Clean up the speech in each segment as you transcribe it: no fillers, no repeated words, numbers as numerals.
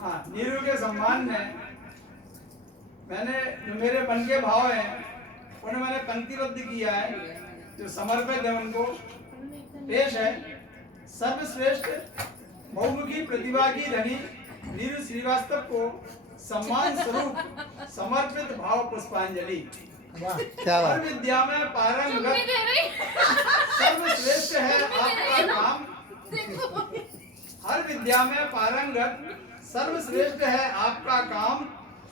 हाँ, नीरू के सम्मान में मैंने जो मेरे मन के भाव हैं उन्हें मैंने पंक्तिबद्ध किया है, जो समर्पित है उनको पेश है। सर्वश्रेष्ठ बहुमुखी प्रतिभा की धनी नीरू श्रीवास्तव को सम्मान स्वरूप समर्पित भाव पुष्पांजलि। क्या हर बात। विद्या में पारंगत सर्वश्रेष्ठ है आपका काम। हर विद्या में पारंगत सर्वश्रेष्ठ है आपका काम।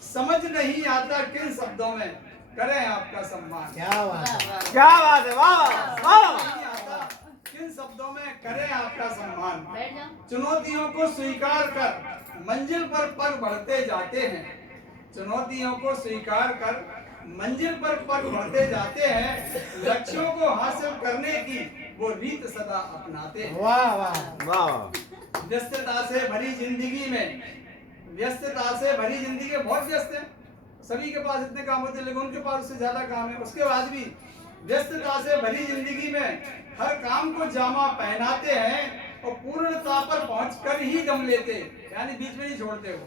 समझ नहीं आता किन शब्दों में करें आपका सम्मान। क्या बात है, क्या बात है, वाह वाह। नहीं आता किन शब्दों में करें आपका सम्मान। चुनौतियों को स्वीकार कर मंजिल पर पग बढ़ते जाते हैं। चुनौतियों को स्वीकार कर मंजिल पर पग बढ़ते जाते हैं। लक्ष्यों को हासिल करने की वो रीत सदा अपनाते हैं। वाह वाह। वाह। व्यस्तता से भरी जिंदगी में, व्यस्तता से भरी जिंदगी बहुत व्यस्त है, सभी के पास इतने काम होते हैं लेकिन उनके पास उससे ज्यादा काम है। उसके बाद भी व्यस्तता से भरी जिंदगी में हर काम को जामा पहनाते हैं और पूर्णता पर पहुंचकर ही दम लेते, यानी बीच में नहीं छोड़ते हो,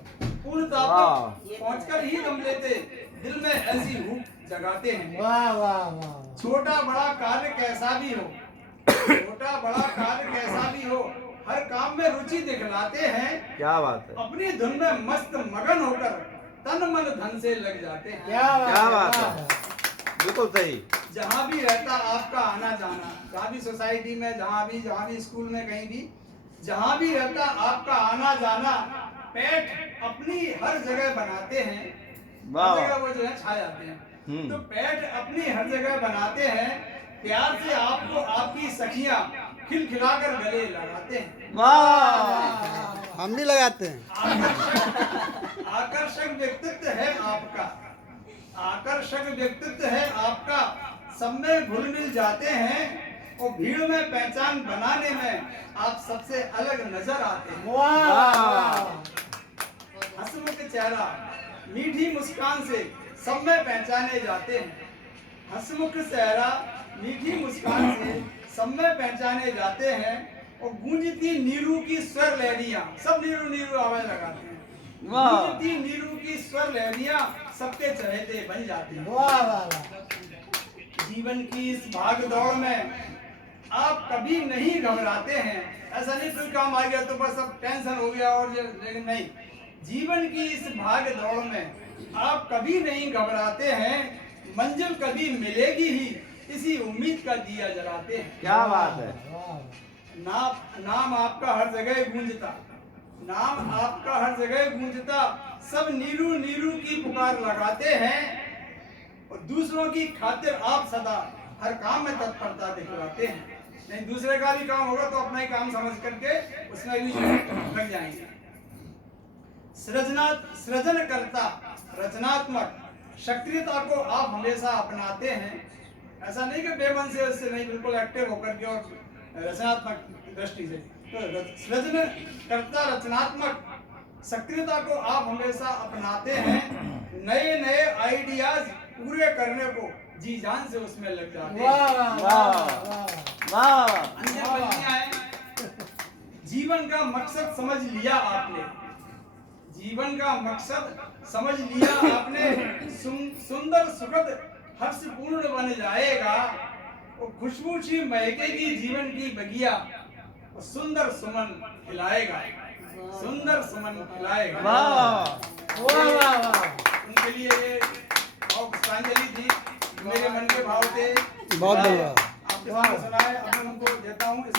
पूर्णता पर पहुंचकर ही दम लेते, दिल में ऐसी भूख जगाते हैं। वाह वाह वाह। छोटा बड़ा कार्य कैसा भी हो, छोटा बड़ा कार्य कैसा भी हो, हर काम में रुचि दिखलाते हैं। क्या बात है, अपनी धुन में मस्त मगन होकर तन मन धन से लग जाते हैं। क्या बात है, बिल्कुल सही। जहाँ भी रहता आपका आना जाना, जहाँ भी सोसाइटी में, जहाँ भी स्कूल में, कहीं भी जहाँ भी रहता आपका आना जाना, पेट अपनी हर जगह बनाते हैं। हर जगह वो जो है छा जाते हैं। तो पेट अपनी हर जगह बनाते हैं। प्यार से आपको आपकी सखियां खिलखिलाकर गले लगाते हैं। वाह। हम भी लगाते हैं। आकर्षक व्यक्तित्व है आपका, आकर्षक व्यक्तित्व है आपका। सब में घुल मिल जाते हैं और भीड़ में पहचान बनाने में आप सबसे अलग नजर आते हैं। वाह। हंसमुख चेहरा मीठी मुस्कान से सब में पहचाने जाते हैं। हंसमुख चेहरा मीठी मुस्कान से सब में पहचाने जाते हैं और गूंजती नीरू की स्वर लहरियां, सब नीरू नीरू आवाज लगाते हैं। गूंजती नीरू की स्वर लहरियां सबके चहेते बन जाती हैं। वाह वाह। जीवन की इस भाग दौड़ में आप कभी नहीं घबराते हैं। ऐसा नहीं कोई काम आ गया तो बस अब टेंशन हो गया, और लेकिन नहीं, जीवन की इस भाग दौड़ में आप कभी नहीं घबराते हैं। मंजिल कभी मिलेगी ही इसी उम्मीद का दिया जलाते हैं। क्या बात है। नाम आपका हर जगह गूंजता, नाम आपका हर जगह गूंजता। सब नीरू नीरू की पुकार लगाते हैं और दूसरों की खातिर आप सदा हर काम में तत्परता दिखलाते हैं। नहीं, दूसरे का भी काम होगा तो अपना ही काम समझ करके उसमें भी लग जाएंगे। सृजनकर्ता रचनात्मक सक्रियता को आप हमेशा अपनाते हैं। ऐसा नहीं कि बेमन से उससे नहीं, बिल्कुल एक्टिव होकर के और रचनात्मक दृष्टि से। तो सृजनकर्ता रचनात्मक सक्रियता को आप हमेशा अपनाते हैं। नए नए आइडियाज पूरे करने को जी जान से उसमें लग जाते हैं। जीवन का मकसद समझ लिया आपने, जीवन का मकसद समझ लिया आपने। सुंदर सुखद हर्षपूर्ण बन जाएगा और खुशबू सी महकेगी जीवन की बगिया और सुंदर सुमन खिलाएगा, सुंदर सुमन खिलाएगा। वाह वाह। उनके लिए ये पुष्पांजलि थी, मेरे मन के भाव थे। बहुत धन्यवाद। आपके सामने सुनाए, अब मैं उनको देता हूँ। इसमें